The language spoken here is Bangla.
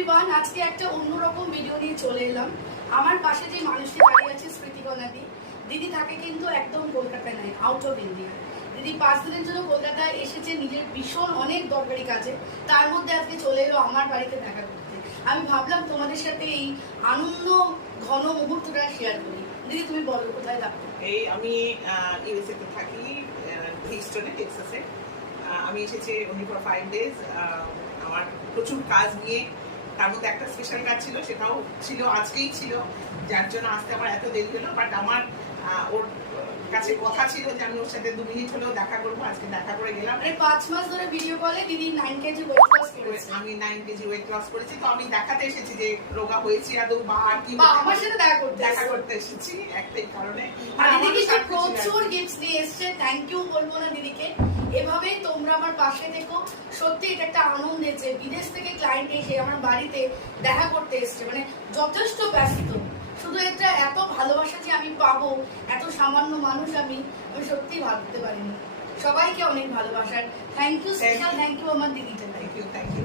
এভরিওয়ান, আজকে একটা অন্যরকম ভিডিও নিয়ে চলে এলাম। আমার পাশে যে মানুষটি দাঁড়িয়ে আছে স্মৃতিকণা দিদি থাকে কিন্তু একদম কলকাতায় নাই, আউট অফ ইন্ডিয়া। দিদি 5 দিনের জন্য কলকাতায় এসেছে নিজের ভীষণ অনেক দরকারি কাজে, তার মধ্যে আজকে চলে এলো আমার বাড়িতে দেখা করতে। আমি ভাবলাম তোমাদের সাথে এই আনন্দ ঘন মুহূর্তটা শেয়ার করি। দিদি তুমি বলো কোথায় থাকো? এই আমি ইউএসএ তে থাকি, হিউস্টনে, টেক্সাসে। আমি এসেছি only for 5 days। আমার প্রচুর কাজ নিয়ে, তার মধ্যে একটা স্পেশাল কাজ ছিল, সেটাও ছিল আজকেই ছিল, যার জন্য আসতে আমার এত দেরি হলো। বাট আমার ওর কাছে কথা ছিল যে আমি ওর সাথে 2 মিনিট হলেও দেখা করবো। আজকে দেখা করে গেলাম। 5 মাস ধরে ভিডিও কলে দিদি 9 কেজি ওয়েট লস করেছে। আমি 9 কেজি ওয়েট লস করেছি। তো আমি দেখাতে এসেছি যে রোগা হয়েছি আদৌ বা কি, আমার সাথে দেখা করতে এসেছি একটাই কারণে। আর দিদি প্রচুর গিফটস দিয়ে এসেছে। থ্যাংক ইউ বলবো না দিদিকে, এভাবেই তোমরা আমার পাশে থেকো। সত্যি এটা একটা আনন্দ যে বিদেশ থেকে ক্লায়েন্ট এসে আমার বাড়িতে দেখা করতে এসছে, মানে যথেষ্ট ব্যস্ত। শুধু এটা এত ভালোবাসা যে আমি পাবো, এত সামান্য মানুষ আমি সত্যি ভাবতে পারিনি। সবাইকে অনেক ভালোবাসার thank you, special thank you আমার দিদিটা। Thank you.